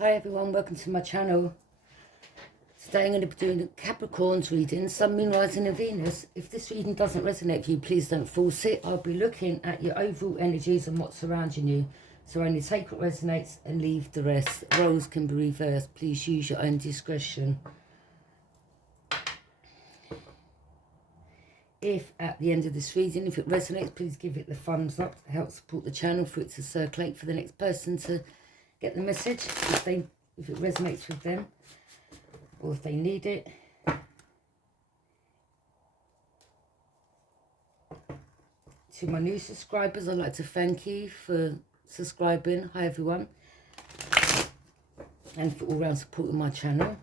Hi everyone, welcome to my channel. Today I'm going to be doing a Capricorn's reading, Sun, Moon, Rising and Venus. If this reading doesn't resonate with you, please don't force it. I'll be looking at your overall energies and what's surrounding you. So only take what resonates and leave the rest. Roles can be reversed. Please use your own discretion. If at the end of this reading, if it resonates, please give it the thumbs up to help support the channel for it to circulate for the next person to get the message if it resonates with them or if they need it. To my new subscribers, I'd like to thank you for subscribing. Hi everyone, and for all round supporting my channel.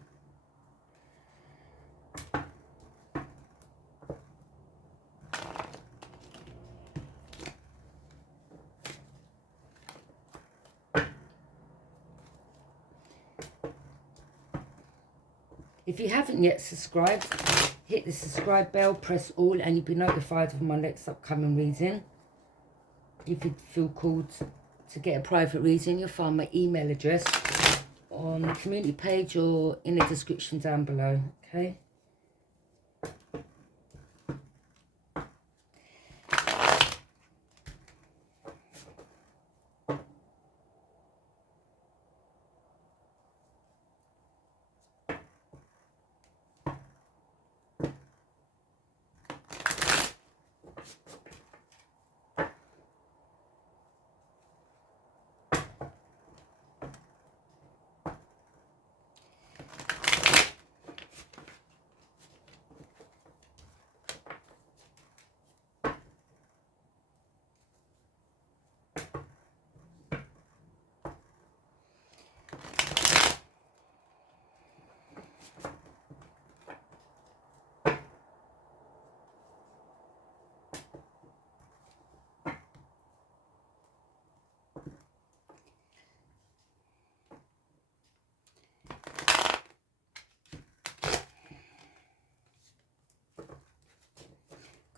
If you haven't yet subscribed, hit the subscribe bell, press all, and you'll be notified of my next upcoming reading. If you feel called to get a private reading, you'll find my email address on the community page or in the description down below, okay?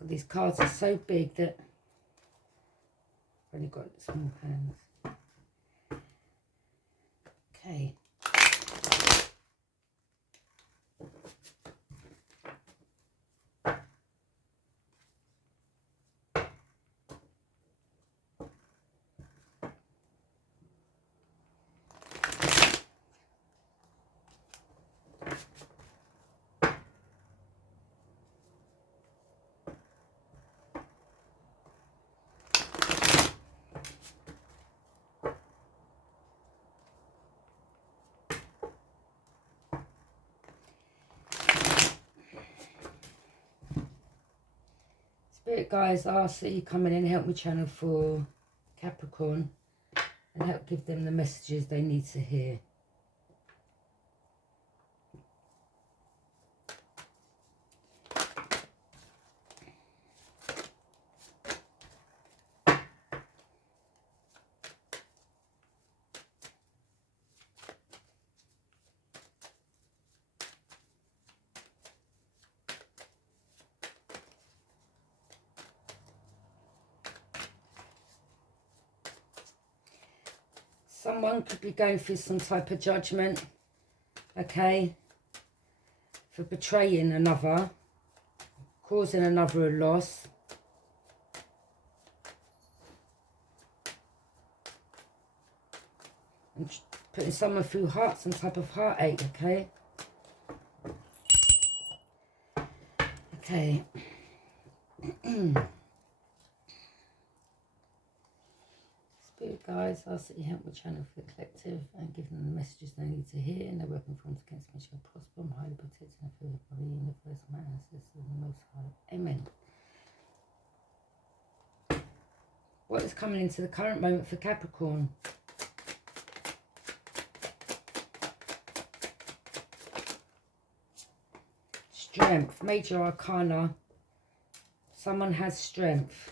These cards are so big that I've only got small hands. Okay. Spirit guys, I ask that you come in and help me channel for Capricorn and help give them the messages they need to hear. Someone could be going through some type of judgment, okay, for betraying another, causing another a loss. And putting someone through some type of heartache, okay? Okay. Spirit guys, ask that you help my channel for the collective and give them the messages they need to hear, and no weapon formed against me shall prosper. I'm highly protected and filled by the universe, my ancestors, and the Most High. Amen. What is coming into the current moment for Capricorn? Strength, major arcana. Someone has strength.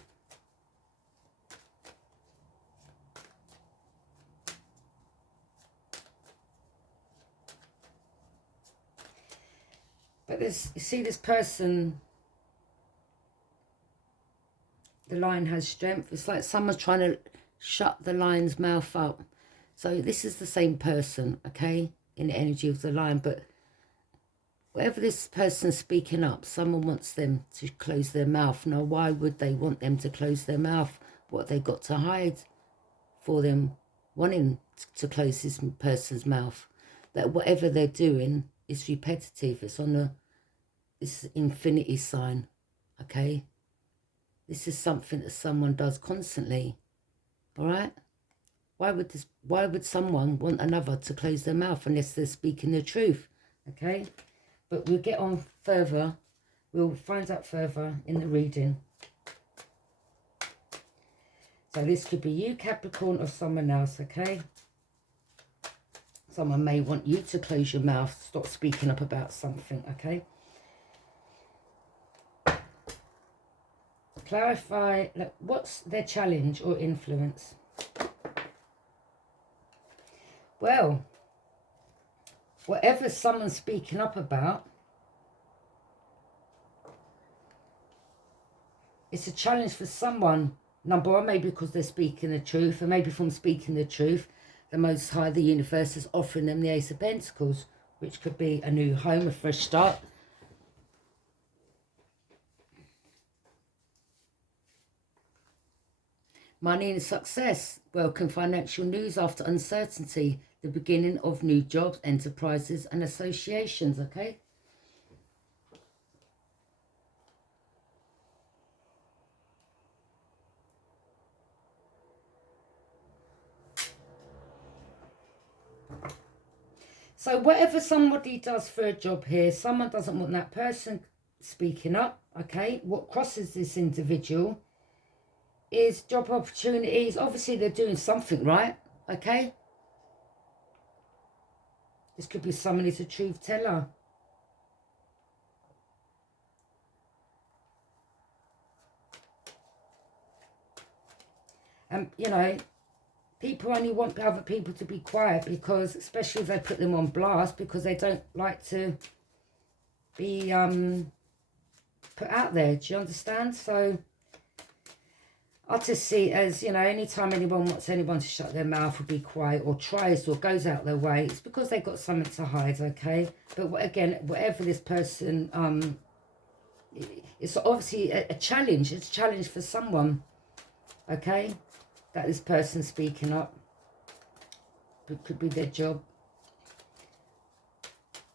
But this, you see this person, the lion has strength. It's like someone's trying to shut the lion's mouth up. So this is the same person, okay, in the energy of the Lion. But whatever this person's speaking up, someone wants them to close their mouth. Now, why would they want them to close their mouth? What they got to hide for them wanting to close this person's mouth? That whatever they're doing is repetitive. It's on this infinity sign, okay? This is something that someone does constantly, all right? Why would someone want another to close their mouth unless they're speaking the truth, okay? But we'll get on further. We'll find out further in the reading. So this could be you, Capricorn, or someone else, okay? Someone may want you to close your mouth, stop speaking up about something, okay? Clarify, look, what's their challenge or influence? Well, whatever someone's speaking up about, it's a challenge for someone. Number one, maybe because they're speaking the truth, and maybe from speaking the truth, the Most High, the universe, is offering them the Ace of Pentacles, which could be a new home, a fresh start. Money and success. Welcome financial news after uncertainty. The beginning of new jobs, enterprises and associations, okay? So whatever somebody does for a job here, someone doesn't want that person speaking up, okay? What crosses this individual is job opportunities. Obviously, they're doing something right, okay? This could be someone who's a truth teller. And, you know, people only want other people to be quiet because, especially if they put them on blast, because they don't like to be put out there. Do you understand? So I just see it as, you know, anytime anyone wants anyone to shut their mouth or be quiet or tries or goes out their way, it's because they've got something to hide, okay? But again, whatever this person, it's obviously a challenge. It's a challenge for someone, okay? That this person speaking up. It could be their job.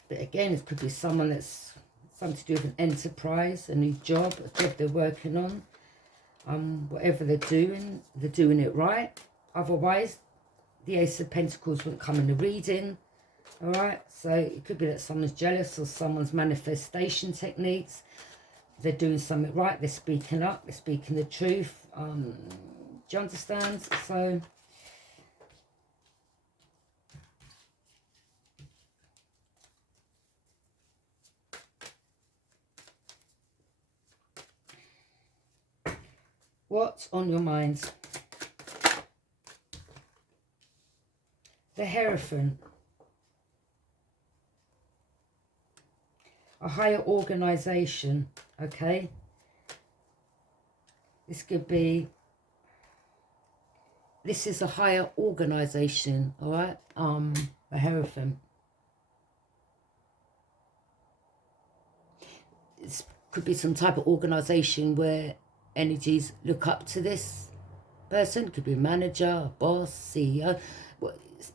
But again, it could be someone that's something to do with an enterprise, a new job, a job they're working on. Whatever they're doing it right. Otherwise, the Ace of Pentacles wouldn't come in the reading. All right, so it could be that someone's jealous or someone's manifestation techniques. They're doing something right. They're speaking up. They're speaking the truth. Do you understand? So what's on your mind? The Hierophant. A higher organization, okay? This could be, this is a higher organization, all right? A Hierophant. It could be some type of organization where energies look up to this person. It could be a manager, a boss, CEO.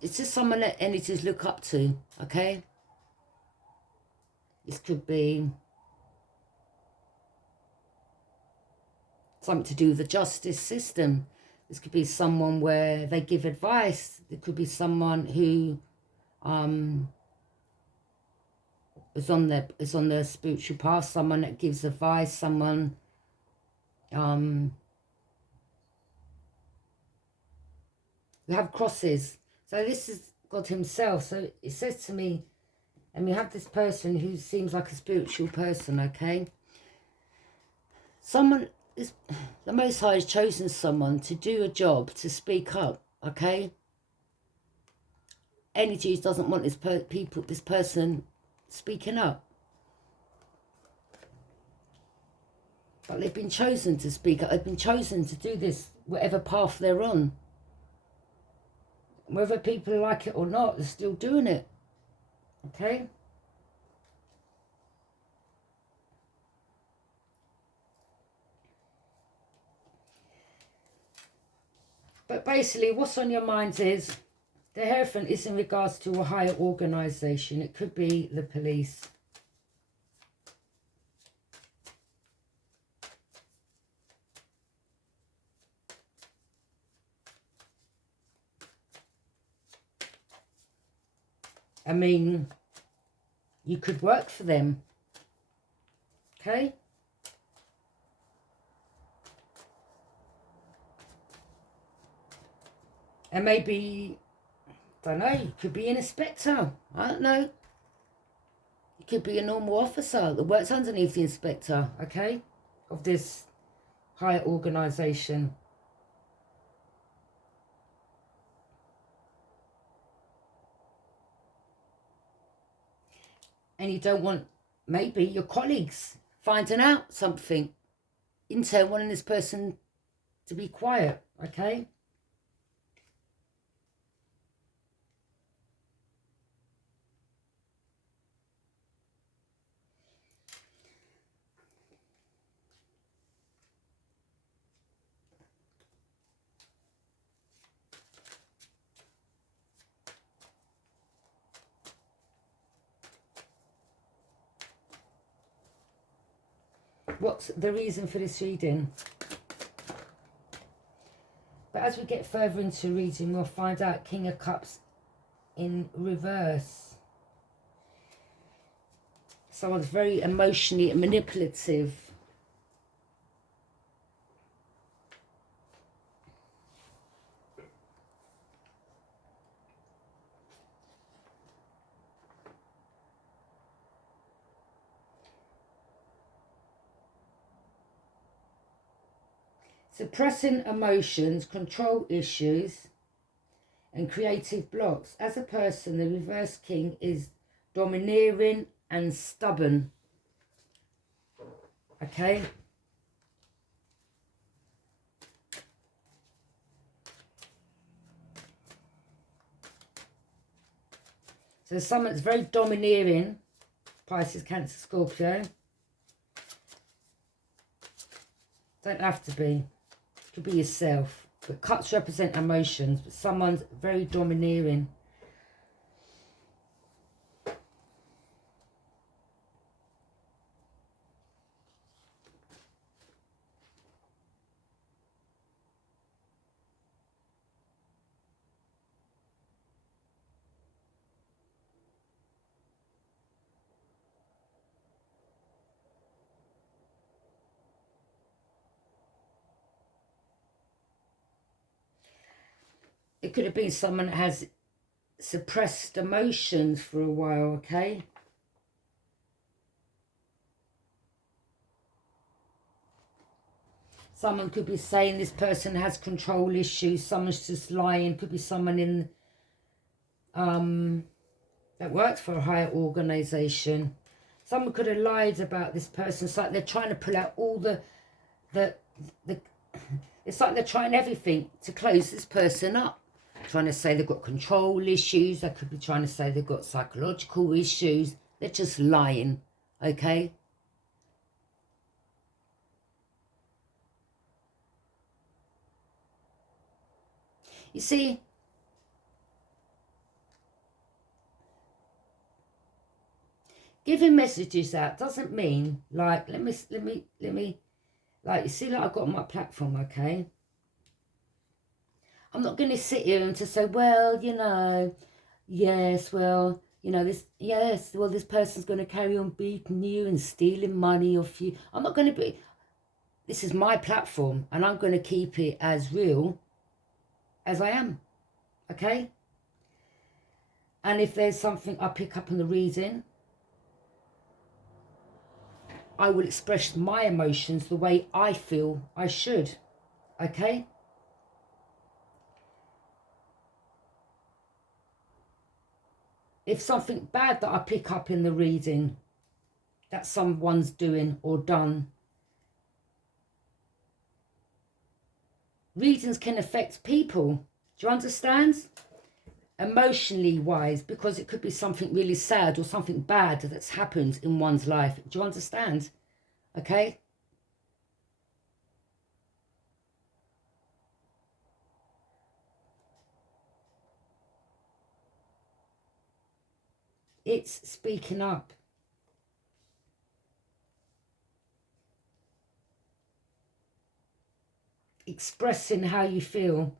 It's just someone that energies look up to, okay? This could be something to do with the justice system. This could be someone where they give advice. It could be someone who is on their spiritual path, someone that gives advice, someone we have crosses. So this is God himself. So it says to me, and we have this person who seems like a spiritual person, okay? Someone is, the Most High has chosen someone to do a job, to speak up, okay? Energies doesn't want this person speaking up. But they've been chosen to speak up. They've been chosen to do this, whatever path they're on. Whether people like it or not, they're still doing it. Okay? But basically, what's on your mind is the Hierophant is in regards to a higher organisation. It could be the police. I mean, you could work for them. Okay? And maybe, I don't know, you could be an inspector. I don't know. You could be a normal officer that works underneath the inspector, okay, of this higher organisation. And you don't want, maybe, your colleagues finding out something. In turn, wanting this person to be quiet, okay? What's the reason for this reading? But as we get further into reading, we'll find out King of Cups in reverse. Someone's very emotionally manipulative. Suppressing emotions, control issues, and creative blocks. As a person, the reverse king is domineering and stubborn. Okay? So someone that's very domineering, Pisces, Cancer, Scorpio. Don't have to be. Could be yourself. But cups represent emotions, but someone's very domineering. It could have been someone that has suppressed emotions for a while, okay? Someone could be saying this person has control issues, someone's just lying, could be someone in that works for a higher organisation. Someone could have lied about this person. It's like they're trying to pull out all the it's like they're trying everything to close this person up. Trying to say they've got control issues. They could be trying to say they've got psychological issues. They're just lying, okay? You see, giving messages out doesn't mean like, let me, like, you see, like I've got on my platform, okay? I'm not going to sit here and to say, well, you know, yes, well, you know, this, yes, well, this person's going to carry on beating you and stealing money off you. I'm not going to be, this is my platform and I'm going to keep it as real as I am, okay? And if there's something I pick up in the reading, I will express my emotions the way I feel I should, okay? If something bad that I pick up in the reading that someone's doing or done, readings can affect people. Do you understand? emotionally wise, because it could be something really sad or something bad that's happened in one's life. Do you understand? Okay? It's speaking up. Expressing how you feel.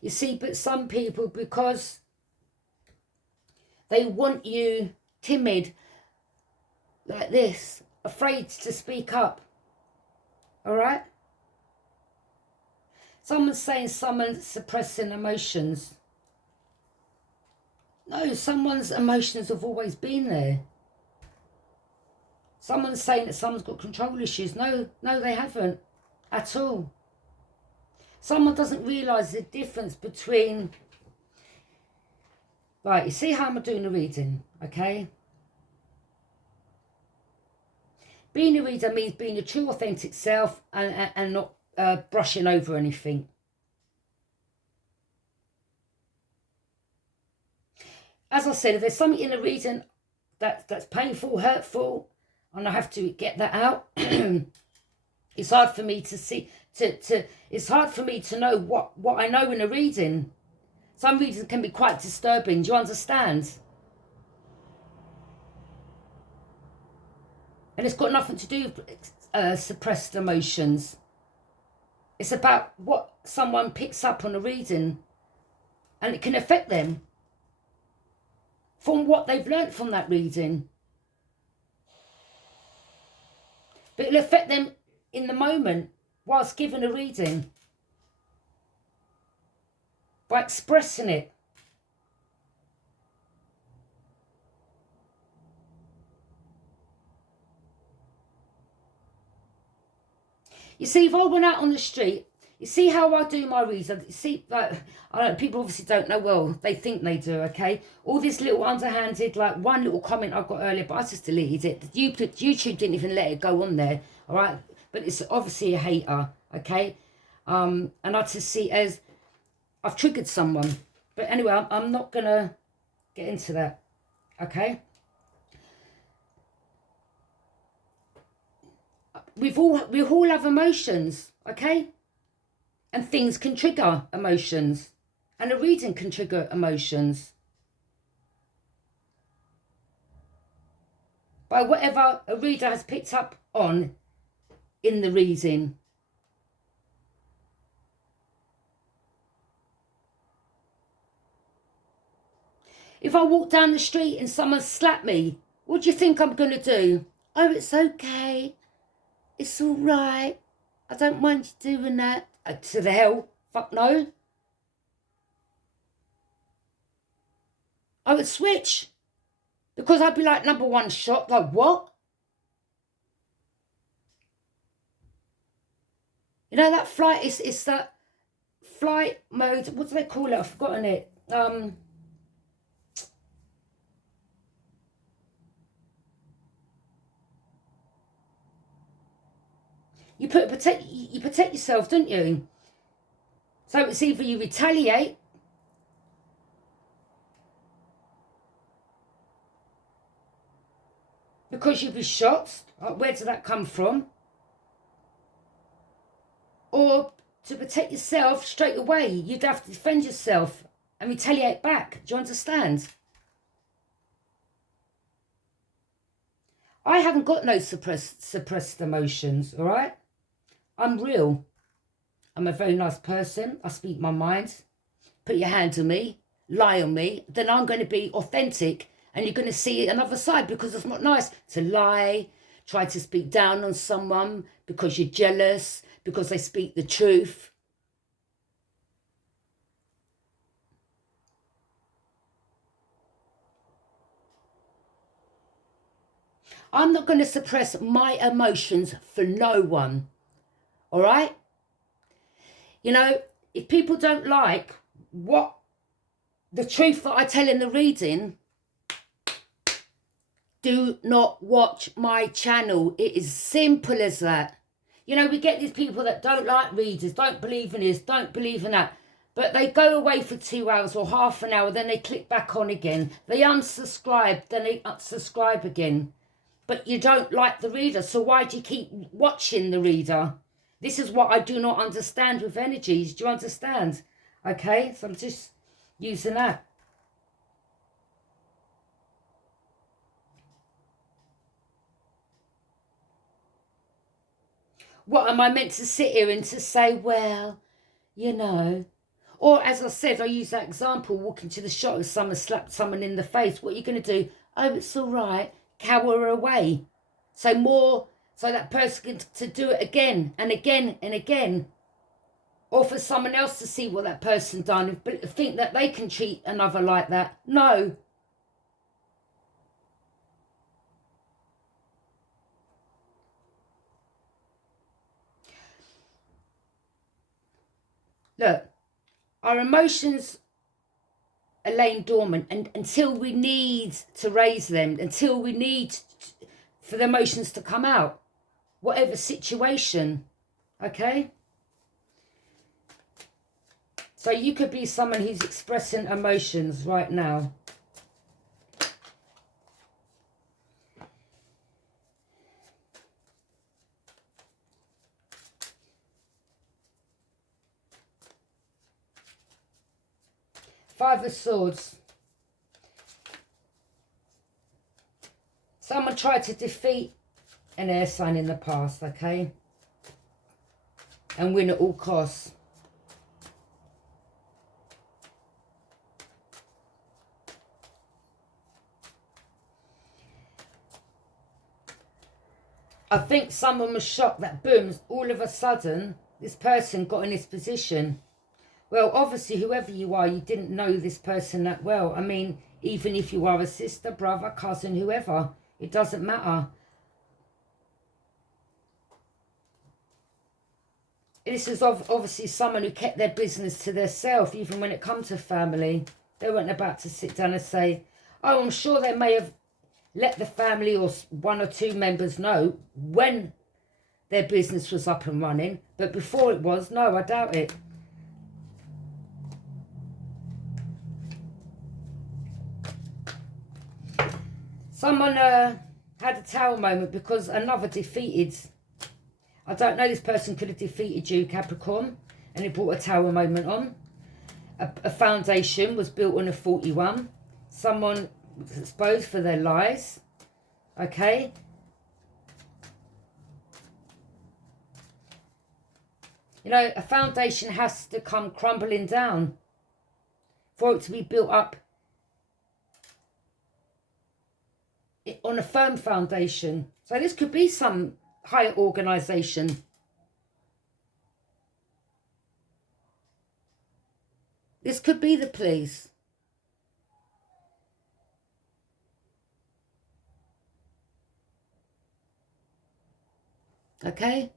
You see, but some people, because they want you timid, like this, afraid to speak up. All right? Someone's saying someone's suppressing emotions. No, someone's emotions have always been there. Someone's saying that someone's got control issues. No, they haven't at all. Someone doesn't realise the difference between... Right, you see how I'm doing the reading, okay? Being a reader means being your true, authentic self and not brushing over anything. As I said, if there's something in the reading that's painful, hurtful, and I have to get that out, it's hard for me to see, it's hard for me to know what I know in a reading. Some readings can be quite disturbing, do you understand? And it's got nothing to do with suppressed emotions. It's about what someone picks up on a reading, and it can affect them from what they've learnt from that reading. But it'll affect them in the moment whilst giving a reading, by expressing it. You see, if I went out on the street, you see how I do my reading. You see, like, people obviously don't know. Well, they think they do, okay? All this little underhanded, like one little comment I got earlier, but I just deleted it. YouTube didn't even let it go on there, all right? But it's obviously a hater, okay? And I just see it as I've triggered someone. But anyway, I'm not going to get into that, okay? We all have emotions, okay? And things can trigger emotions. And a reading can trigger emotions. By whatever a reader has picked up on in the reading. If I walk down the street and someone slapped me, what do you think I'm going to do? Oh, it's okay. It's all right. I don't mind you doing that. To the hell. Fuck no. I would switch. Because I'd be like, number one, shocked. Like, what? You know, that flight is that flight mode. What do they call it? I've forgotten it. You protect yourself, don't you? So it's either you retaliate, because you'll be shot. Where did that come from? Or to protect yourself straight away, you'd have to defend yourself and retaliate back. Do you understand? I haven't got no suppressed emotions, all right? I'm real. I'm a very nice person. I speak my mind. Put your hand on me, lie on me, then I'm going to be authentic, and you're going to see another side, because it's not nice to lie, try to speak down on someone because you're jealous, because they speak the truth. I'm not going to suppress my emotions for no one. All right? You know, if people don't like the truth that I tell in the reading, do not watch my channel. It is simple as that. You know, we get these people that don't like readers, don't believe in this, don't believe in that. But they go away for 2 hours or half an hour, then they click back on again. They unsubscribe, then they unsubscribe again. But you don't like the reader, so why do you keep watching the reader? This is what I do not understand with energies. Do you understand? Okay, so I'm just using that. What am I meant to sit here and to say, well, you know? Or as I said, I use that example, walking to the shop and someone slapped someone in the face. What are you going to do? Oh, it's all right. Cower away. So that person can to do it again and again and again. Or for someone else to see what that person done and think that they can treat another like that. No. Look, our emotions are laying dormant and until we need to raise them, until we need for the emotions to come out, whatever situation, okay? So you could be someone who's expressing emotions right now. Five of Swords. Someone tried to defeat an air sign in the past, okay? And win at all costs. I think someone was shocked that, boom, all of a sudden, this person got in this position. Well, obviously, whoever you are, you didn't know this person that well. I mean, even if you are a sister, brother, cousin, whoever, it doesn't matter. This is obviously someone who kept their business to themselves, even when it comes to family. They weren't about to sit down and say, oh, I'm sure they may have let the family or one or two members know when their business was up and running. But before it was, no, I doubt it. Someone had a tower moment because another defeated. I don't know, this person could have defeated you, Capricorn, and it brought a tower moment on. A foundation was built on a 41. Someone was exposed for their lies. Okay. You know, a foundation has to come crumbling down for it to be built up on a firm foundation. So this could be some higher organisation. This could be the police. Okay?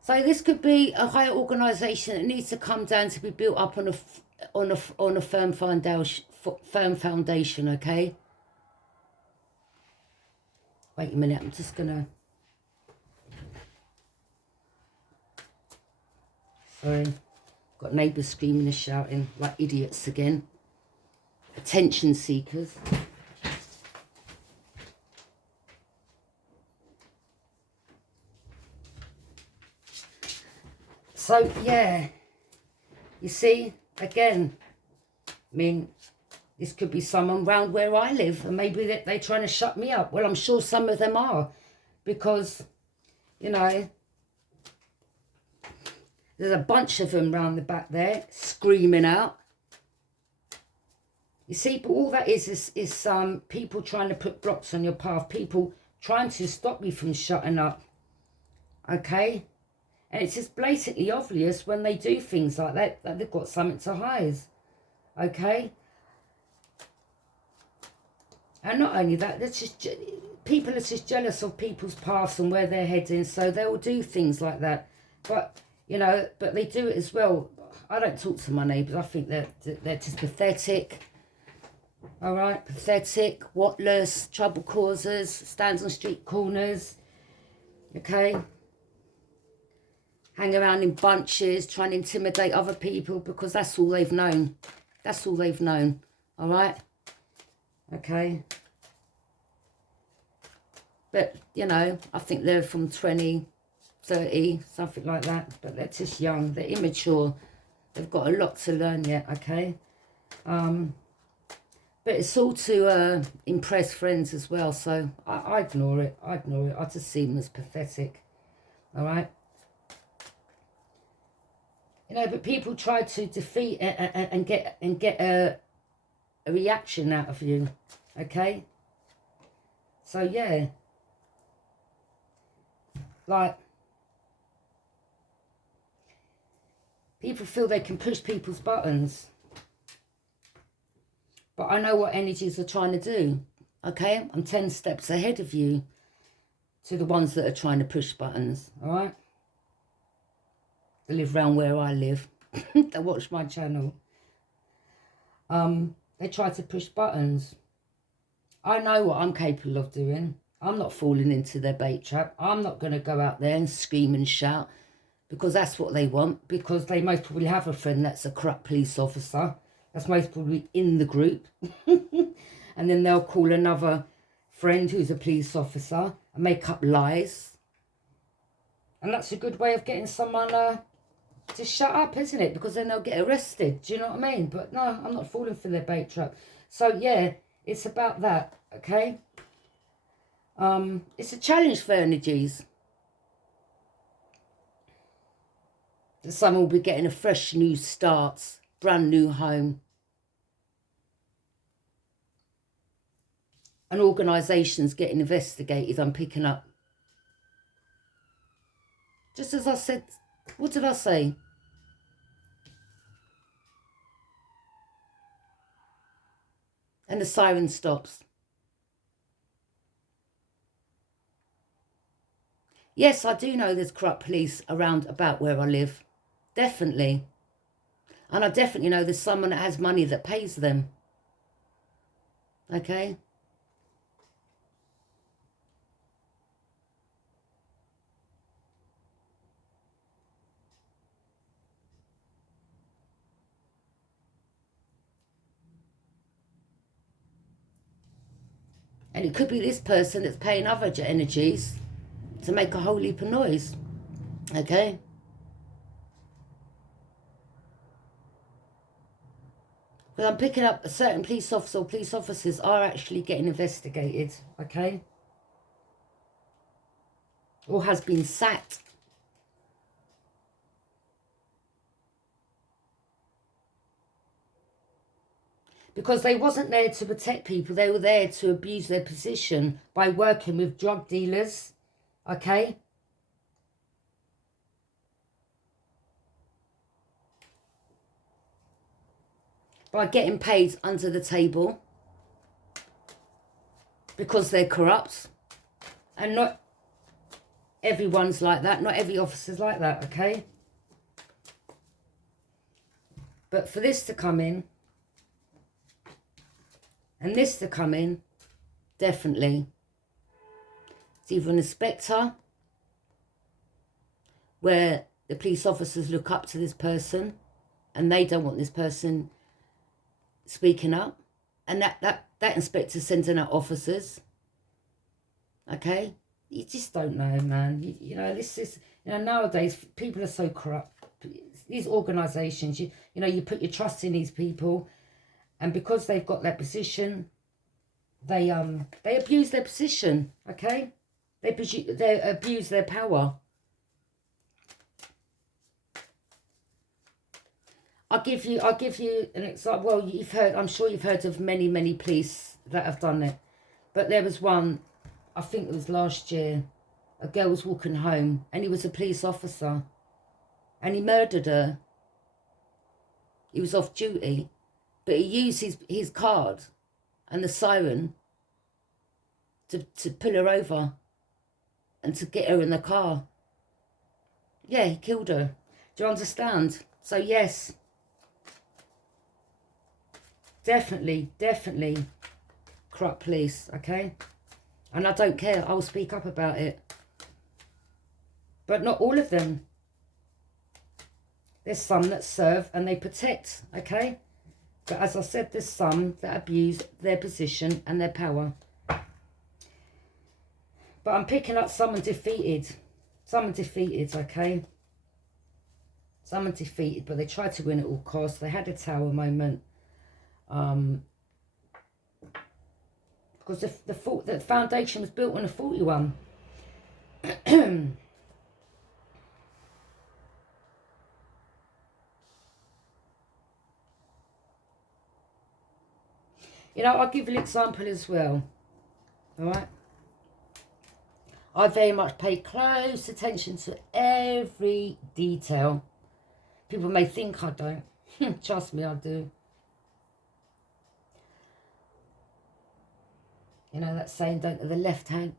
So this could be a higher organisation that needs to come down to be built up on a firm foundation, okay? Wait a minute, I'm just gonna. Sorry, got neighbours screaming and shouting like idiots again. Attention seekers. So, yeah, you see, again, I mean, this could be someone round where I live, and maybe they're trying to shut me up. Well, I'm sure some of them are, because, you know, there's a bunch of them round the back there, screaming out. You see, but all that is people trying to put blocks on your path, people trying to stop you from shutting up, okay? And it's just blatantly obvious when they do things like that, that they've got something to hide. okay? And not only that, that's just people are just jealous of people's paths and where they're heading, so they will do things like that. But, you know, but they do it as well. I don't talk to my neighbours. I think they're just pathetic. All right, pathetic, whatless, trouble causers, stands on street corners, okay? Hang around in bunches, trying to intimidate other people because that's all they've known. That's all they've known, all right? Okay? But, you know, I think they're from 20, 30, something like that. But they're just young, they're immature. They've got a lot to learn yet, okay? But it's all to impress friends as well, so I ignore it. I ignore it. I just see them as pathetic. All right? You know, but people try to defeat and get a reaction out of you. Okay? So, yeah. Like, people feel they can push people's buttons. But I know what energies are trying to do, okay? I'm 10 steps ahead of you to the ones that are trying to push buttons, all right? They live around where I live. They watch my channel. They try to push buttons. I know what I'm capable of doing. I'm not falling into their bait trap. I'm not going to go out there and scream and shout because that's what they want, because they most probably have a friend that's a corrupt police officer. That's most probably in the group. And then they'll call another friend who's a police officer and make up lies. And that's a good way of getting someone to shut up, isn't it? Because then they'll get arrested. Do you know what I mean? But no, I'm not falling for their bait trap. So, yeah, it's about that, okay? It's a challenge for energies. That someone will be getting a fresh new start. Brand new home. And organisations getting investigated. I'm picking up. Just as I said, what did I say? And the siren stops. Yes, I do know there's corrupt police around about where I live. Definitely. And I definitely know there's someone that has money that pays them. Okay? And it could be this person that's paying other energies to make a whole heap of noise. Okay? But I'm picking up a certain police officer or police officers are actually getting investigated. Okay? Or has been sacked. Because they wasn't there to protect people. They were there to abuse their position by working with drug dealers. Okay? By getting paid under the table. Because they're corrupt. And not everyone's like that. Not every officer's like that, okay? But for this to come in, and this to come in, definitely. It's either an inspector, where the police officers look up to this person, and they don't want this person speaking up. And that inspector sends out officers. Okay? You just don't know, man. You know, this is, you know, nowadays, people are so corrupt. These organisations, you know, you put your trust in these people, and because they've got that position, they abuse their position, okay? They abuse their power. I'll give you an example. Well, I'm sure you've heard of many police that have done it. But there was one, I think it was last year, a girl was walking home and he was a police officer and he murdered her. He was off duty. But he used his card and the siren to pull her over and to get her in the car. Yeah, he killed her. Do you understand? So yes, definitely corrupt police, okay? And I don't care, I'll speak up about it. But not all of them. There's some that serve and they protect, okay? But as I said, there's some that abuse their position and their power. But I'm picking up someone defeated. Someone defeated, okay? Someone defeated, but they tried to win at all costs. They had a tower moment. Because the foundation was built on a 41. You know, I'll give you an example as well. All right? I very much pay close attention to every detail. People may think I don't. Trust me, I do. You know that saying, don't let the left hand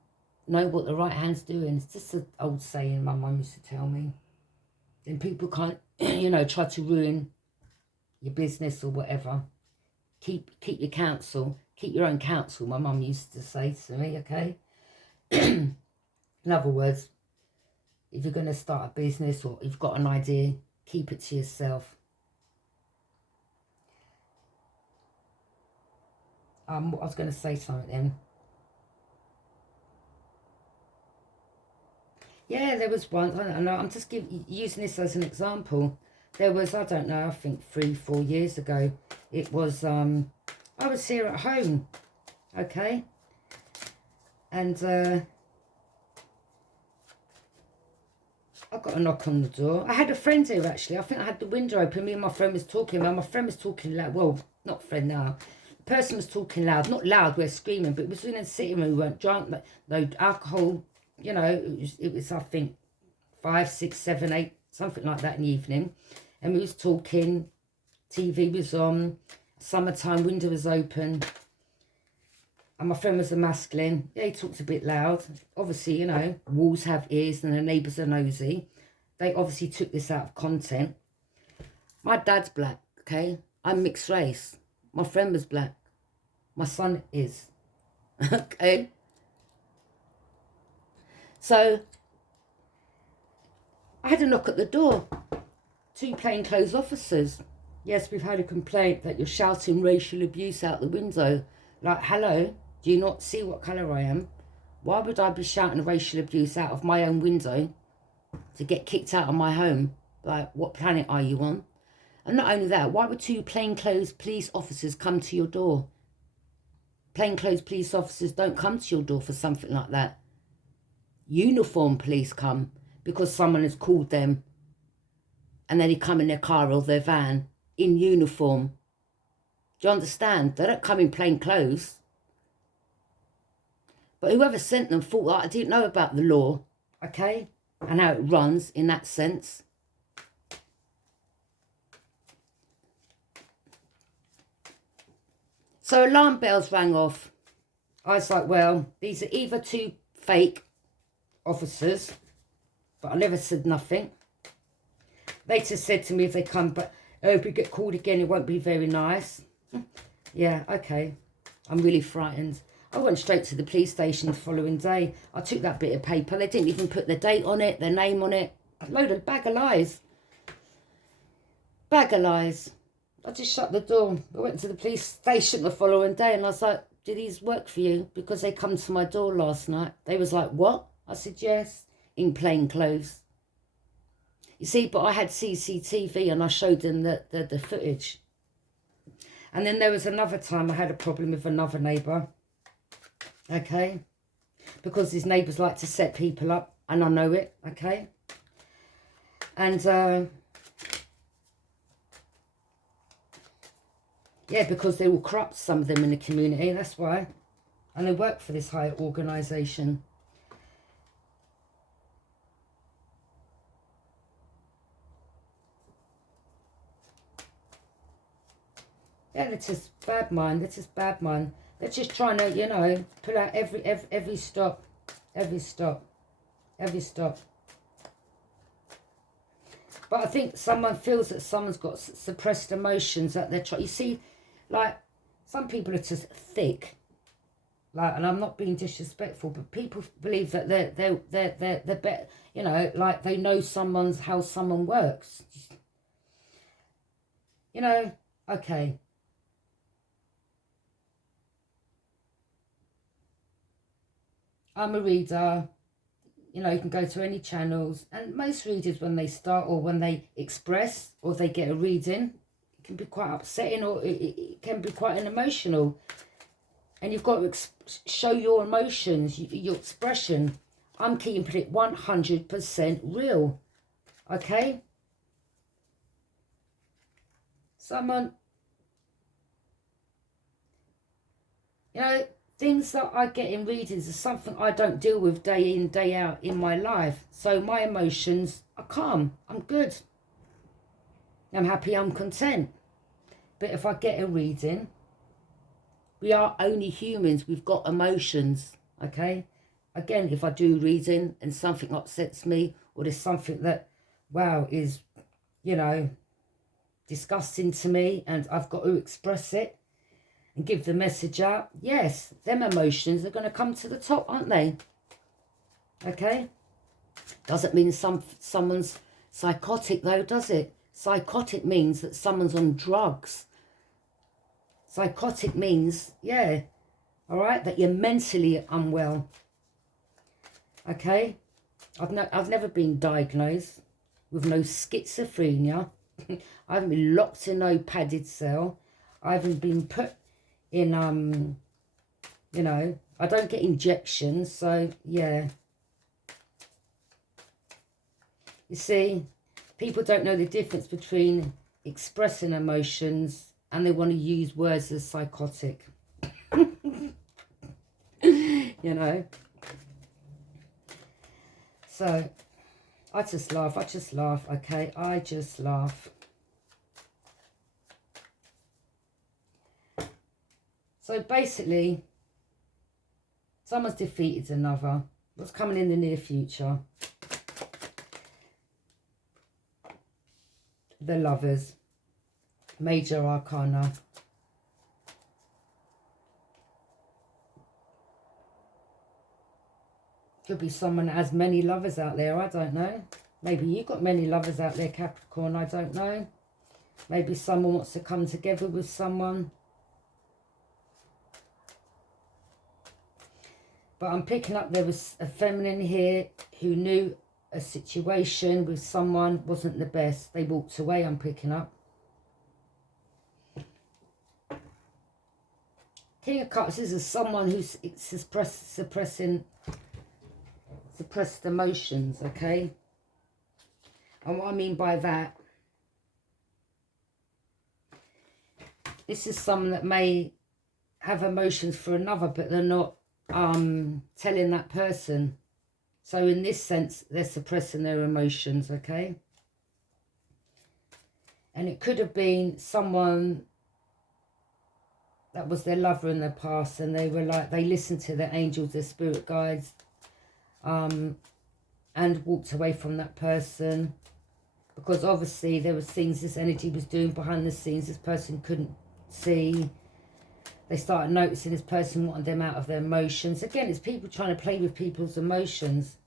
know what the right hand's doing. It's just an old saying my mum used to tell me. Then people can't, you know, try to ruin your business or whatever. Keep your counsel. Keep your own counsel, my mum used to say to me, okay? In other words, if you're going to start a business or you've got an idea, keep it to yourself. I was going to say something then. Yeah, there was one. I don't know. I'm just using this as an example. There was, I don't know, I think 3-4 years ago. It was, I was here at home, okay? And I got a knock on the door. I had a friend here, actually. I think I had the window open. Me and my friend was talking. My friend was talking loud. Well, not friend now. The person was talking loud. Not loud, we're screaming, but it was in a sitting room. We weren't drunk, no alcohol. You know, it was, I think, 5, 6, 7, 8, something like that in the evening. And we was talking. TV was on. Summertime, window was open. And my friend was a masculine. Yeah, he talks a bit loud. Obviously, you know, walls have ears and the neighbours are nosy. They obviously took this out of content. My dad's black, okay? I'm mixed race. My friend was black. My son is. Okay? So, I had a knock at the door. 2 plainclothes officers. Yes, we've had a complaint that you're shouting racial abuse out the window. Like, hello, do you not see what colour I am? Why would I be shouting racial abuse out of my own window to get kicked out of my home? Like, what planet are you on? And not only that, why would 2 plainclothes police officers come to your door? Plainclothes police officers don't come to your door for something like that. Uniform police come because someone has called them and then they come in their car or their van in uniform. Do you understand? They don't come in plain clothes. But whoever sent them thought that I didn't know about the law, okay? And how it runs in that sense. So alarm bells rang off. I was like, well, these are either 2 fake officers, but I never said nothing. They just said to me if they come, but if we get called again, it won't be very nice. Yeah, okay. I'm really frightened. I went straight to the police station the following day. I took that bit of paper. They didn't even put their date on it, their name on it. A load of bag of lies. Bag of lies. I just shut the door. I went to the police station the following day and I was like, do these work for you? Because they come to my door last night. They was like, what? I said, yes, in plain clothes. You see, but I had CCTV and I showed them the footage. And then there was another time I had a problem with another neighbour. Okay? Because his neighbours like to set people up. And I know it. Okay? And, yeah, because they're all corrupt, some of them in the community. That's why. And they work for this higher organisation. Yeah, they're just bad mind. They're just bad mind. They're just trying to, you know, pull out every stop. Every stop. Every stop. But I think someone feels that someone's got suppressed emotions that they're trying. You see, like, some people are just thick. Like, and I'm not being disrespectful, but people believe that they're better, you know, like they know how someone works. You know, okay. I'm a reader. You know, you can go to any channels, and most readers, when they start or when they express or they get a reading, it can be quite upsetting, or it can be quite an emotional. And you've got to show your emotions, your expression. I'm keeping it 100% real. Okay? Someone, you know, things that I get in readings are something I don't deal with day in, day out in my life. So my emotions are calm. I'm good. I'm happy. I'm content. But if I get a reading, we are only humans. We've got emotions. Okay? Again, if I do reading and something upsets me, or there's something that, wow, is, you know, disgusting to me, and I've got to express it and give the message out, yes, them emotions are going to come to the top, aren't they? Okay? Doesn't mean someone's psychotic though, does it? Psychotic means that someone's on drugs. Psychotic means, yeah, all right, that you're mentally unwell. Okay? I've never been diagnosed with no schizophrenia. I haven't been locked in no padded cell. I haven't been put in, you know, I don't get injections, so, yeah. You see, people don't know the difference between expressing emotions and they want to use words as psychotic. You know? So, I just laugh, okay? I just laugh. So basically, someone's defeated another. What's coming in the near future? The Lovers. Major Arcana. Could be someone that has many lovers out there, I don't know. Maybe you've got many lovers out there, Capricorn, I don't know. Maybe someone wants to come together with someone. But I'm picking up there was a feminine here who knew a situation with someone wasn't the best. They walked away, I'm picking up. King of Cups is someone who's suppressed emotions, okay? And what I mean by that, this is someone that may have emotions for another, but they're not telling that person. So in this sense, they're suppressing their emotions, okay? And it could have been someone that was their lover in the past, and they were like, they listened to their angels, their spirit guides, and walked away from that person. Because obviously there was things this energy was doing behind the scenes this person couldn't see. They started noticing this person wanted them out of their emotions. Again, it's people trying to play with people's emotions.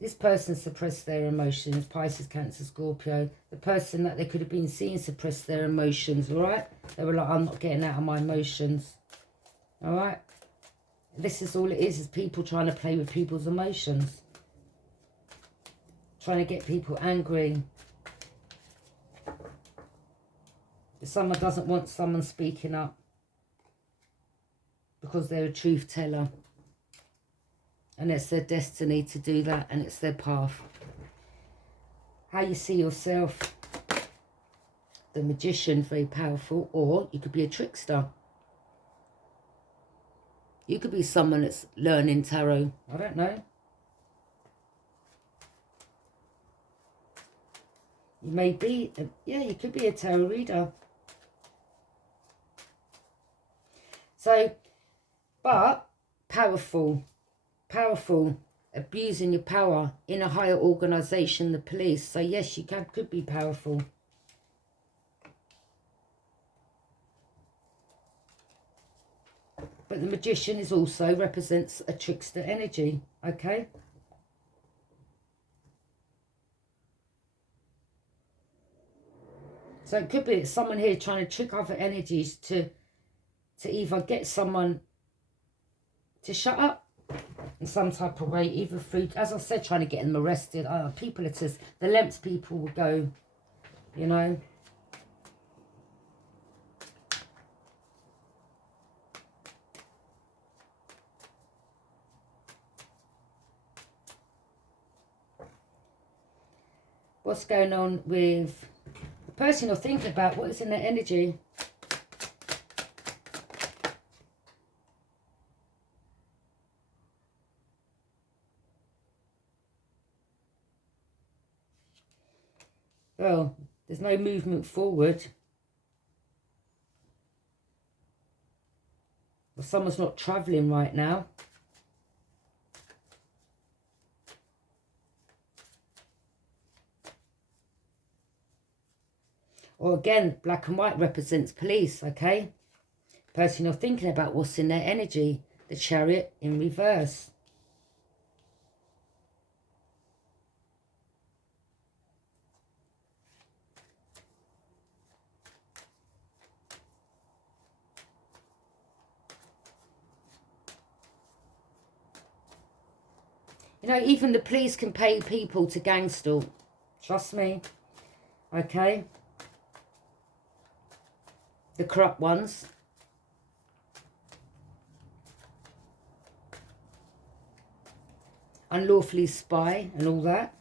This person suppressed their emotions. Pisces, Cancer, Scorpio. The person that they could have been seeing suppressed their emotions, all right? They were like, I'm not getting out of my emotions, all right? This is all it is people trying to play with people's emotions. Trying to get people angry. Someone doesn't want someone speaking up because they're a truth teller. And it's their destiny to do that, and it's their path. How you see yourself. The Magician, very powerful. Or you could be a trickster. You could be someone that's learning tarot. I don't know. You may be, yeah, you could be a tarot reader. So, but powerful, abusing your power in a higher organisation, the police. So yes, you could be powerful. But the magician is also represents a trickster energy, okay? So it could be someone here trying to trick other energies to either get someone to shut up in some type of way, either through, as I said, trying to get them arrested. People, it is the lengths people will go, you know. What's going on with the person you're thinking about? What is in their energy? Well, there's no movement forward. Well, someone's not travelling right now. Or again, black and white represents police, okay? Person you're thinking about, what's in their energy? The Chariot in reverse. You know, even the police can pay people to gang stalk. Trust me. Okay? The corrupt ones. Unlawfully spy and all that.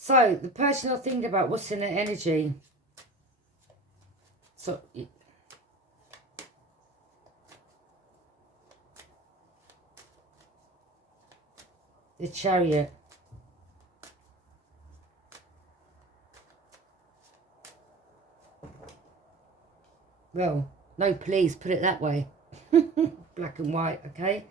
So, the person you're thinking about, what's in their energy? So, the Chariot. Well, no police, put it that way. Black and white, okay?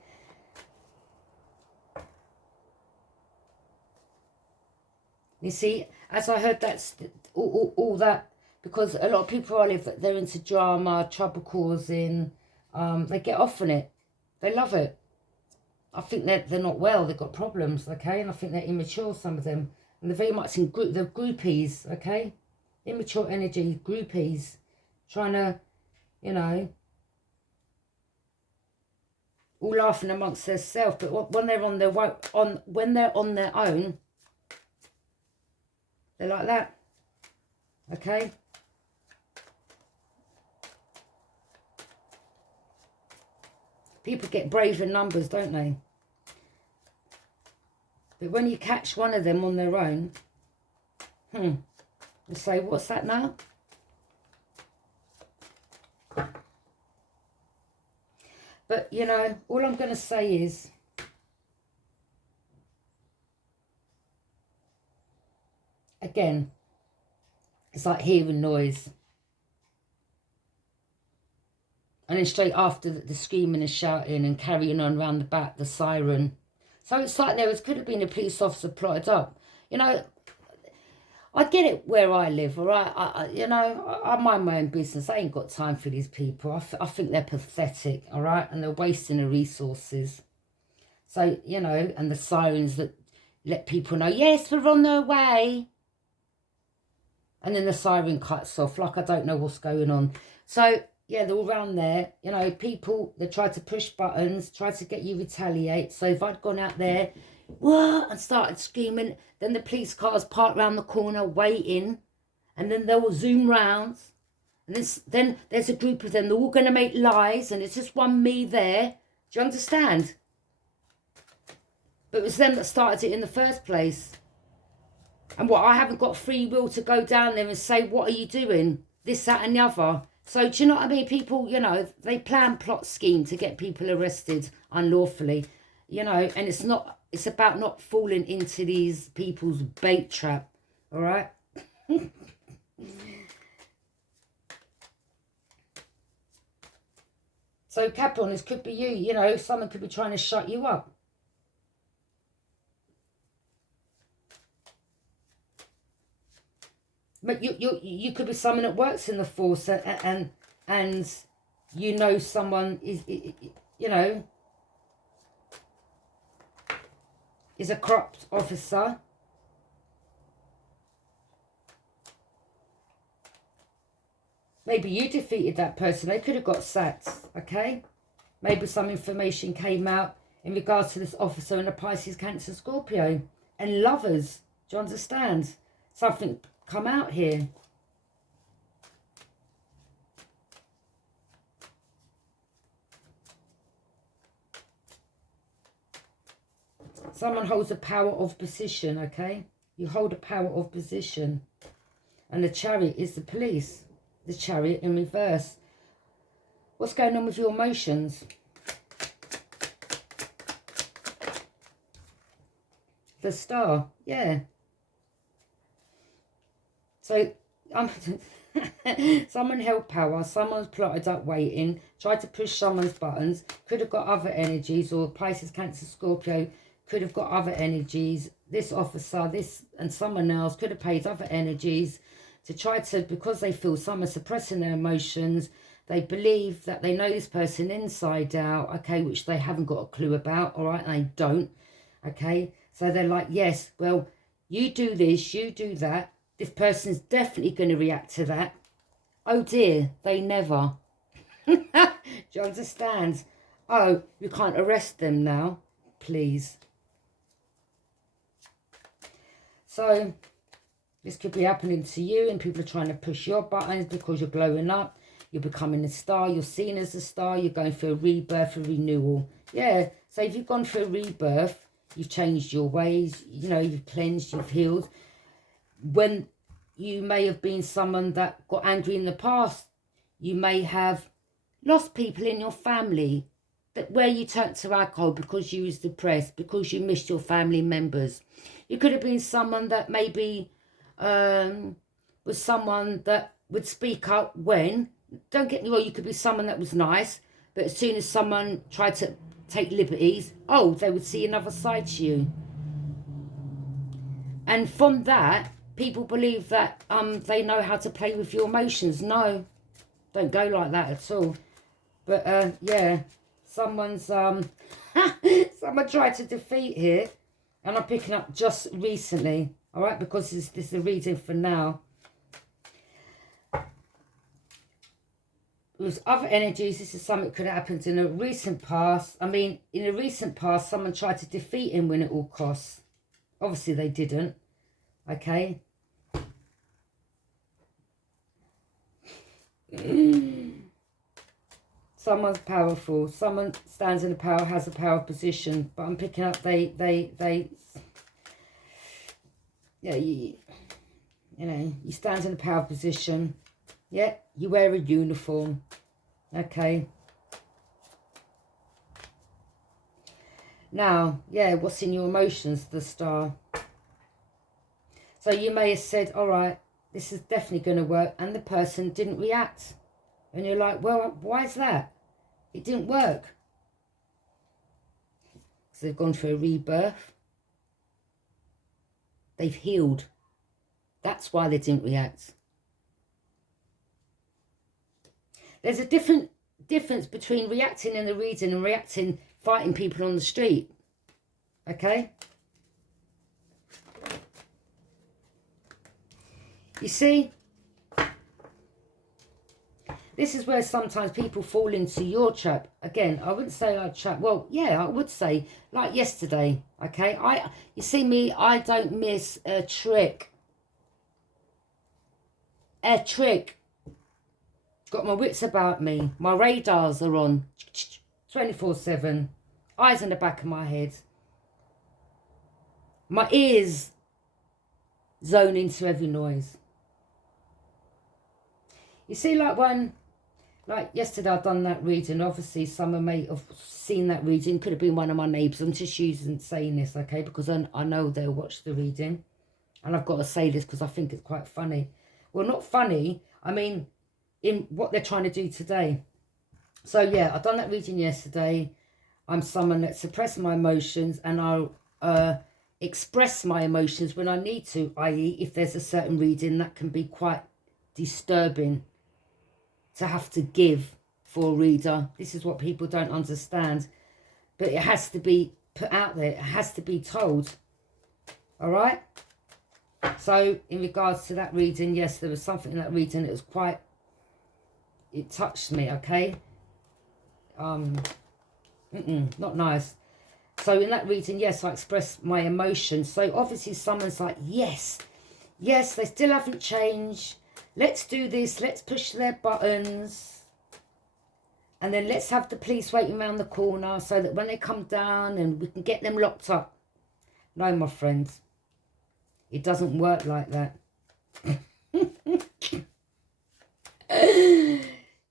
You see, as I heard that's all that, because a lot of people I live, they're into drama, trouble causing, they get off on it. They love it. I think they're not well, they've got problems, okay? And I think they're immature, some of them. And they're very much in they're groupies, okay? Immature energy, groupies, trying to, you know, all laughing amongst themselves. But when they're on their own, they're like that, okay? People get brave in numbers, don't they? But when you catch one of them on their own, you say, what's that now? But, you know, all I'm going to say is, again, it's like hearing noise. And then straight after the screaming and shouting and carrying on around the back, the siren. So it's like could have been a police officer plotted up. You know, I get it where I live, all right? You know, I mind my own business. I ain't got time for these people. I think they're pathetic, all right? And they're wasting the resources. So, you know, and the sirens that let people know, yes, we're on their way. And then the siren cuts off, like I don't know what's going on. So, yeah, they're all around there. You know, people, they try to push buttons, try to get you to retaliate. So if I'd gone out there, what, and started screaming, then the police cars park around the corner waiting. And then they'll zoom round. And then there's a group of them. They're all going to make lies, and it's just one me there. Do you understand? But it was them that started it in the first place. And what, I haven't got free will to go down there and say, what are you doing? This, that and the other. So do you know what I mean? People, you know, they plan, plot, scheme to get people arrested unlawfully. You know, and it's about not falling into these people's bait trap. All right? So Capricorn, this could be you. You know, someone could be trying to shut you up. But you could be someone that works in the force, and you know someone is, you know, is a corrupt officer. Maybe you defeated that person. They could have got sacked, okay? Maybe some information came out in regards to this officer and a Pisces, Cancer, Scorpio. And lovers, do you understand? Something come out here. Someone holds a power of position, okay? You hold a power of position. And the Chariot is the police. The Chariot in reverse. What's going on with your emotions? The Star, yeah. So, someone held power, someone's plotted up waiting, tried to push someone's buttons, could have got other energies, or Pisces, Cancer, Scorpio could have got other energies. This officer, this and someone else could have paid other energies to try to, because they feel some are suppressing their emotions. They believe that they know this person inside out, okay, which they haven't got a clue about, all right, they don't, okay. So they're like, yes, well, you do this, you do that. This person's definitely going to react to that. Oh dear, they never. Do you understand? Oh, you can't arrest them now, please. So this could be happening to you, and people are trying to push your buttons because you're glowing up. You're becoming a star. You're seen as a star. You're going through a rebirth, a renewal. Yeah, so if you've gone through a rebirth, you've changed your ways. You know, you've cleansed, you've healed. When you may have been someone that got angry in the past, you may have lost people in your family, that where you turned to alcohol because you was depressed, because you missed your family members. You could have been someone that maybe was someone that would speak up when, don't get me wrong, you could be someone that was nice, but as soon as someone tried to take liberties, oh, they would see another side to you. And from that, people believe that they know how to play with your emotions. No, don't go like that at all. But yeah, someone's someone tried to defeat here, and I'm picking up just recently, all right, because this is a reading for now. With other energies, this is something that could have happened in a recent past. I mean, in a recent past, someone tried to defeat him when at all costs. Obviously, they didn't. Okay. Someone's powerful. Someone stands in a power, has a power position. But I'm picking up yeah, you know, he stands in a power position. Yeah, you wear a uniform. Okay. Now, yeah, what's in your emotions, the Star? So you may have said, all right, this is definitely going to work, and the person didn't react. And you're like, well, why is that? It didn't work. So they've gone through a rebirth. They've healed. That's why they didn't react. There's a difference between reacting in the reading and reacting fighting people on the street. Okay? You see, this is where sometimes people fall into your trap. Again, I wouldn't say like trap. Well, yeah, I would say like yesterday. Okay, you see me, I don't miss a trick. A trick. Got my wits about me. My radars are on 24/7. Eyes in the back of my head. My ears zone into every noise. You see, like yesterday I done that reading. Obviously, someone may have seen that reading. Could have been one of my neighbours. I'm just saying this, okay? Because I know they'll watch the reading. And I've got to say this because I think it's quite funny. Well, not funny. I mean, in what they're trying to do today. So, yeah, I done that reading yesterday. I'm someone that suppresses my emotions, and I'll express my emotions when I need to, i.e. if there's a certain reading that can be quite disturbing to have to give for a reader. This is what people don't understand. But it has to be put out there. It has to be told. All right? So, in regards to that reading, yes, there was something in that reading that was quite... It touched me, okay? Not nice. So in that reading, yes, I expressed my emotions. So obviously someone's like, yes, they still haven't changed. Let's do this. Let's push their buttons. And then let's have the police waiting around the corner so that when they come down and we can get them locked up. No, my friends. It doesn't work like that.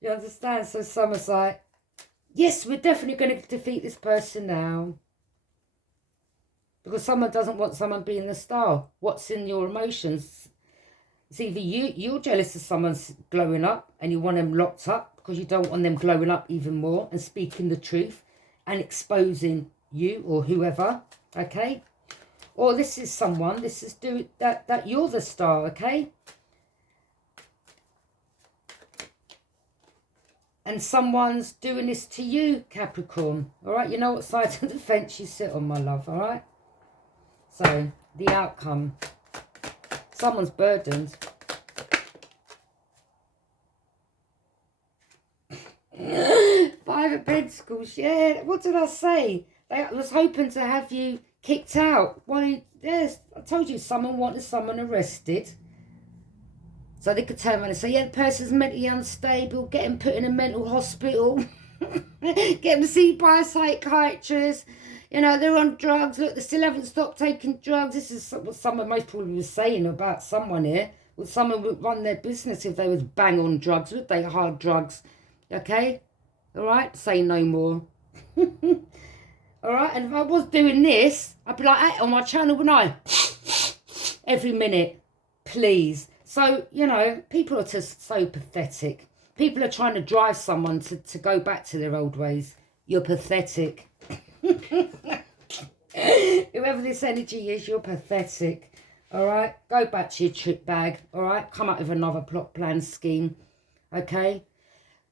You understand? So someone's like, yes, we're definitely going to defeat this person now. Because someone doesn't want someone being the star. What's in your emotions? It's either you're jealous of someone's glowing up and you want them locked up because you don't want them glowing up even more and speaking the truth and exposing you or whoever, okay? Or this is someone, this is that you're the star, okay? And someone's doing this to you, Capricorn, all right? You know what side of the fence you sit on, my love, all right? So, the outcome. Someone's burdened. Five of Pentacles, yeah. What did I say? I was hoping to have you kicked out. Why? Yes, I told you someone wanted someone arrested. So they could turn around and say, yeah, the person's mentally unstable, get him put in a mental hospital, get him seen by a psychiatrist. You know, they're on drugs. Look, they still haven't stopped taking drugs. This is what someone most probably was saying about someone here. Would someone would run their business if they was bang on drugs? Would they? Hard drugs. Okay? All right? Say no more. All right? And if I was doing this, I'd be like that on my channel, wouldn't I? Every minute. Please. So, you know, people are just so pathetic. People are trying to drive someone to go back to their old ways. You're pathetic. Whoever this energy is, you're pathetic. All right? Go back to your trick bag. All right? Come up with another plot, plan, scheme. Okay?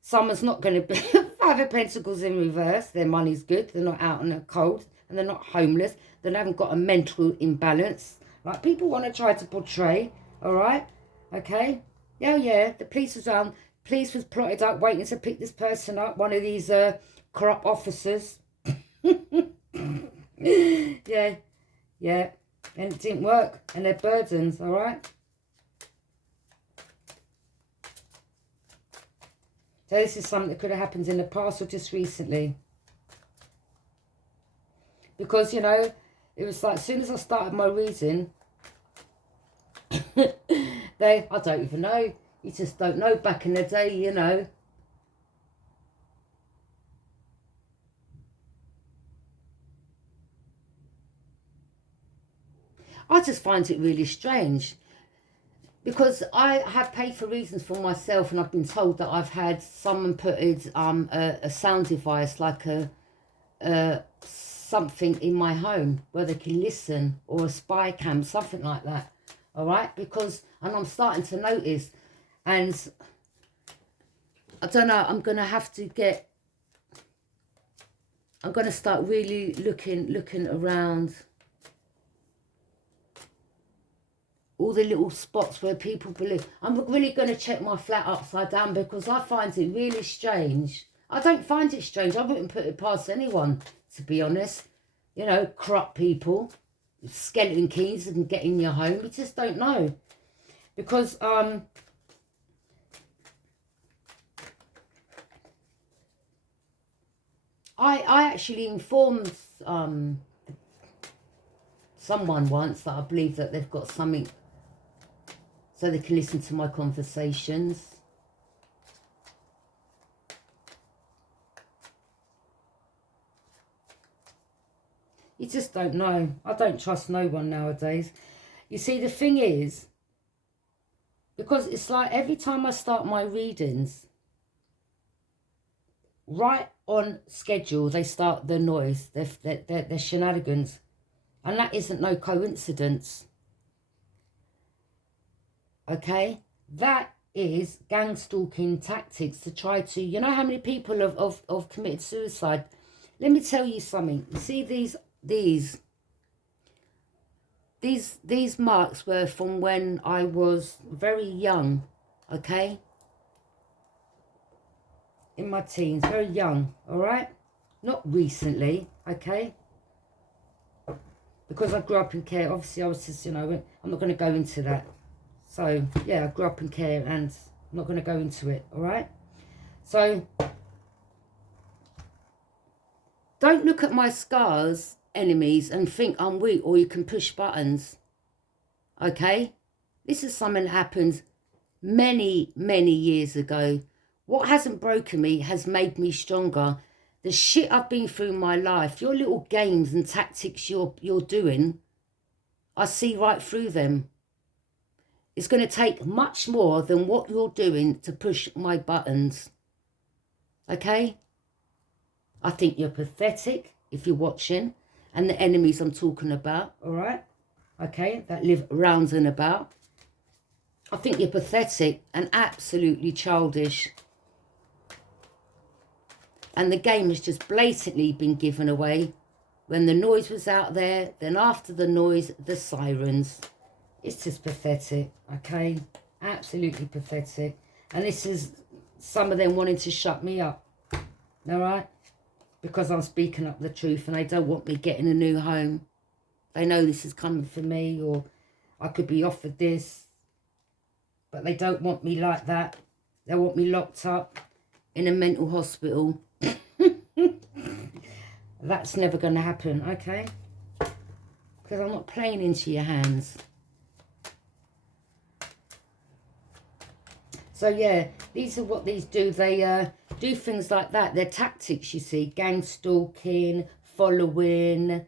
Someone's not going to be... Five of Pentacles in reverse. Their money's good. They're not out in the cold. And they're not homeless. They haven't got a mental imbalance. Like people want to try to portray. All right? Okay? Yeah. The police was on. Police was plotted up, waiting to pick this person up. One of these corrupt officers. Yeah. And it didn't work. And they're burdens, all right? So this is something that could have happened in the past or just recently. Because, you know, it was like as soon as I started my reading, I don't even know. You just don't know. Back in the day, you know. I just find it really strange. Because I have paid for reasons for myself and I've been told that I've had someone put a sound device like something in my home where they can listen, or a spy cam, something like that. All right? Because, and I'm starting to notice, and I don't know, I'm going to have to get, I'm going to start really looking around all the little spots where people believe. I'm really going to check my flat upside down because I find it really strange. I don't find it strange. I wouldn't put it past anyone, to be honest. You know, corrupt people, skeleton keys and get in your home. You just don't know. Because, I actually informed someone once that I believe that they've got something so they can listen to my conversations. You just don't know. I don't trust no one nowadays. You see, the thing is, because it's like every time I start my readings, right on schedule, they start the noise, their shenanigans. And that isn't no coincidence. Okay? That is gang stalking tactics to try to, you know how many people have committed suicide? Let me tell you something. You see these marks were from when I was very young, okay? In my teens, very young, all right? Not recently, okay? Because I grew up in care, obviously I was just, you know, I'm not going to go into that. So, yeah, I grew up in care and I'm not going to go into it, all right? So, don't look at my scars, enemies, and think I'm weak or you can push buttons, okay? This is something that happened many, many years ago. What hasn't broken me has made me stronger. The shit I've been through in my life, your little games and tactics you're doing, I see right through them. It's going to take much more than what you're doing to push my buttons. Okay? I think you're pathetic if you're watching. And the enemies I'm talking about, all right? Okay? That live round and about. I think you're pathetic and absolutely childish. And the game has just blatantly been given away. When the noise was out there, then after the noise, the sirens. It's just pathetic, okay? Absolutely pathetic. And this is some of them wanting to shut me up, all right? Because I'm speaking up the truth and they don't want me getting a new home. They know this is coming for me, or I could be offered this. But they don't want me like that. They want me locked up in a mental hospital. That's never going to happen, okay? Because I'm not playing into your hands. So, yeah, these are what these do. They do things like that. They're tactics, you see. Gang stalking, following.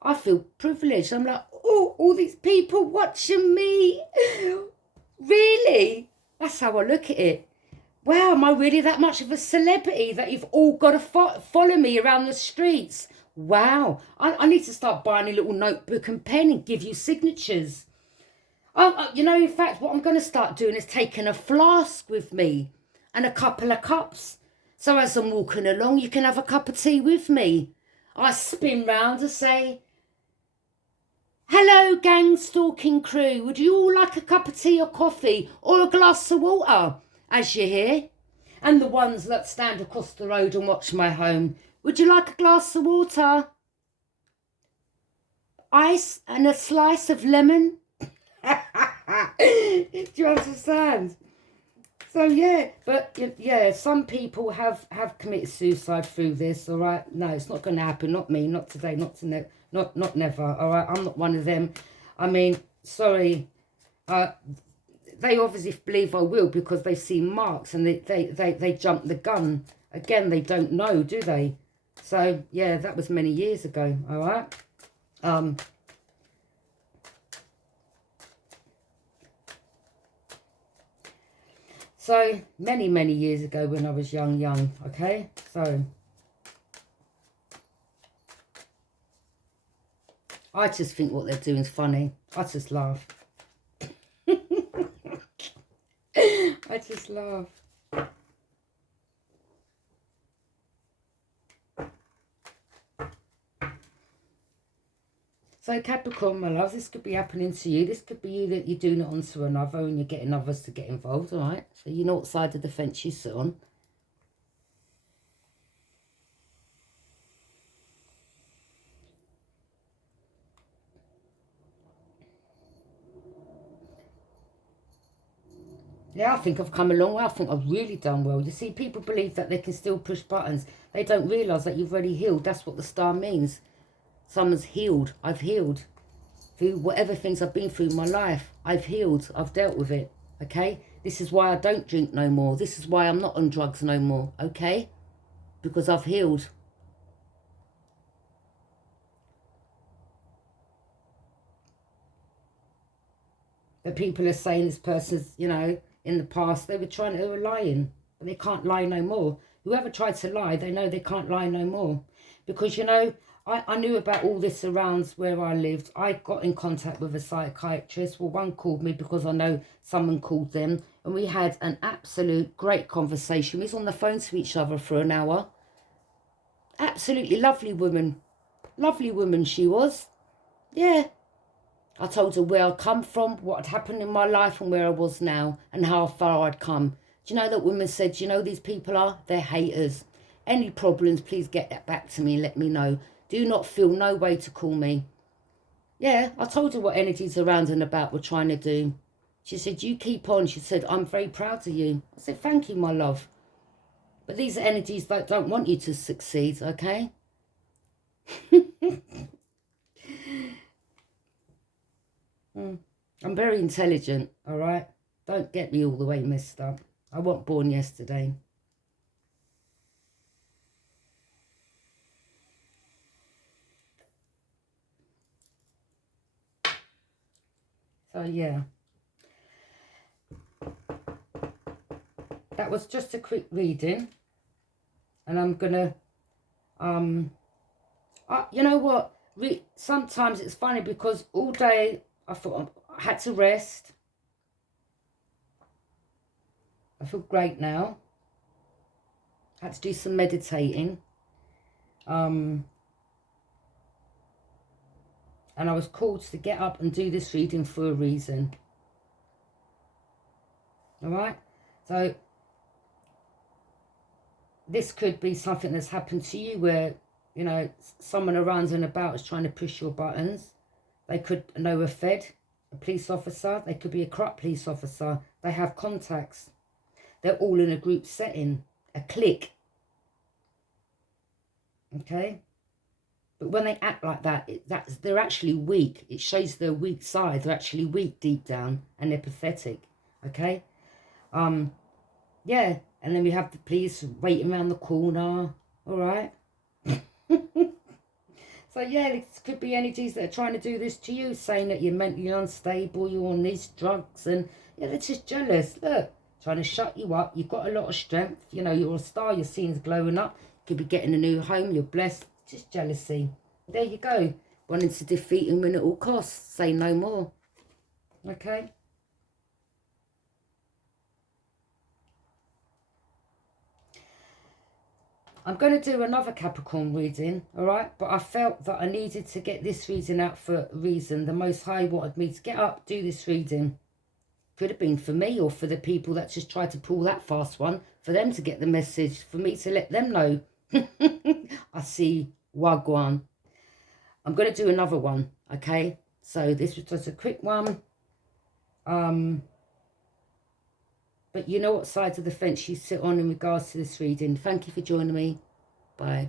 I feel privileged. I'm like, oh, all these people watching me. Really? That's how I look at it. Wow, am I really that much of a celebrity that you've all got to follow me around the streets? Wow. I need to start buying a little notebook and pen and give you signatures. You know, in fact, what I'm going to start doing is taking a flask with me and a couple of cups. So as I'm walking along, you can have a cup of tea with me. I spin round and say, hello, gang stalking crew. Would you all like a cup of tea or coffee or a glass of water as you're here? And the ones that stand across the road and watch my home, would you like a glass of water? Ice and a slice of lemon? Do you understand? So yeah, but yeah, some people have committed suicide through this. All right, no, it's not going to happen. Not me. Not today. Not never. All right, I'm not one of them. I mean, sorry. They obviously believe I will because they've seen marks and they jumped the gun. Again, they don't know, do they? So yeah, that was many years ago. All right. So, many, many years ago when I was young, okay? So, I just think what they're doing is funny. I just laugh. I just laugh. So, Capricorn, my love, this could be happening to you. This could be you that you're doing it onto another and you're getting others to get involved, all right? So, you know what side of the fence you sit on. Yeah, I think I've come a long way. I think I've really done well. You see, people believe that they can still push buttons. They don't realise that you've already healed. That's what the star means. Someone's healed. I've healed. Through whatever things I've been through in my life, I've healed. I've dealt with it. Okay? This is why I don't drink no more. This is why I'm not on drugs no more. Okay? Because I've healed. But people are saying this person's, you know, in the past, they were lying. But they can't lie no more. Whoever tried to lie, they know they can't lie no more. Because, you know, I knew about all this around where I lived. I got in contact with a psychiatrist. Well, one called me because I know someone called them. And we had an absolute great conversation. We was on the phone to each other for an hour. Absolutely lovely woman. Lovely woman she was. Yeah. I told her where I'd come from, what had happened in my life and where I was now and how far I'd come. Do you know that woman said, you know these people are? They're haters. Any problems, please get that back to me and let me know. Do not feel no way to call me. Yeah, I told her what energies around and about were trying to do. She said, you keep on. She said, I'm very proud of you. I said, thank you, my love. But these are energies that don't want you to succeed, okay? I'm very intelligent, all right? Don't get me all the way messed up. I wasn't born yesterday. So, yeah. That was just a quick reading. And I'm going to, you know what? Sometimes it's funny because all day I thought I had to rest. I feel great now. I had to do some meditating. And I was called to get up and do this reading for a reason. All right? So this could be something that's happened to you where, you know, someone around and about is trying to push your buttons. They could know a Fed, a police officer. They could be a corrupt police officer. They have contacts. They're all in a group setting, a clique. Okay? But when they act like that, they're actually weak. It shows their weak side. They're actually weak deep down and they're pathetic. Okay? Yeah. And then we have the police waiting around the corner. All right? So, yeah, this could be energies that are trying to do this to you, saying that you're mentally unstable, you're on these drugs, and, yeah, they're just jealous. Look, trying to shut you up. You've got a lot of strength. You know, you're a star. Your scene's glowing up. You could be getting a new home. You're blessed. Just jealousy. There you go. Wanting to defeat him at all costs. Say no more. Okay? I'm going to do another Capricorn reading, all right? But I felt that I needed to get this reading out for a reason. The Most High wanted me to get up, do this reading. Could have been for me or for the people that just tried to pull that fast one, for them to get the message, for me to let them know. I see Wagwan. I'm going to do another one, okay? So this was just a quick one. But you know what side of the fence you sit on in regards to this reading. Thank you for joining me. Bye.